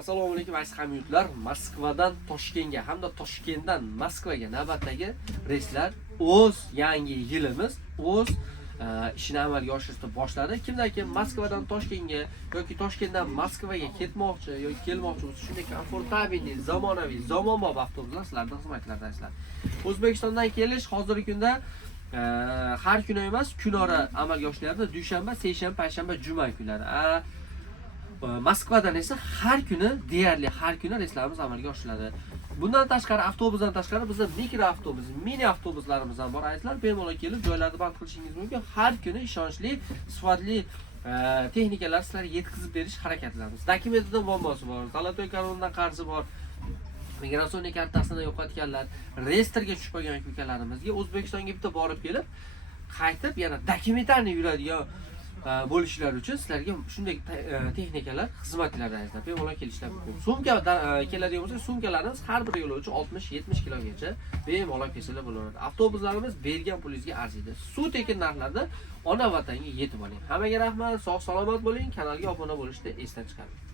Assalomu alaykum aziz hamyurtlar. Moskvadan Toshkentga hamda Toshkentdan Moskvaga navbatdagi reyslar o'z yangi yilimiz o'z ishini amalga oshirishni boshladi. Kimdan kim Moskvadan Toshkentga yoki Toshkentdan Moskvaga ketmoqchi yoki kelmoqchi bo'lsa, shunday komfortabilniy, zamonaviy, zamonbop avtobuslar sizlarning xizmatlaringizda. O'zbekistondan kelish hozirgi kunda har kuni emas, kunora amalga oshiryapti. Dushanba, seshanba, payshanba, juma kunlari. Moskvadan esa har kuni, deyarli har kuni reyslarimiz amalga oshiriladi. Bundan tashqari, avtobusdan tashqari bizda mikro avtobus, mini avtobuslarimiz ham bor. Ayslar bemalol kelib joylarni band qilishingiz mumkin. Har kuni ishonchli, sifatli texnikalar sizlarga yetkazib berish harakatlarimiz. Dokumentida muammosi bor, Zolotoy korondan qarzi bor. Migratsiya kartasini yo'qotganlar, reyestrga tushib qolgan ukalarimizga O'zbekistonga bitta borib kelib, qaytib yana dokumentarni yuradigan bo'lishlari uchun sizlarga shunday texnikalar xizmatlaringizda bemalol kelishlar mumkin. Sumka keladigan bo'lsa, sumkalarimiz har bir yo'lovchi 60-70 kilogacha bemalol kelsalar bo'laveradi. Avtobuslarimiz bergan pulingizga arziydi. Suv tekin narxlarda ona vatanga yetib oling. Hammaga rahmat, sog' salomat bo'ling, kanalga obuna bo'lishni esdan chiqarmang.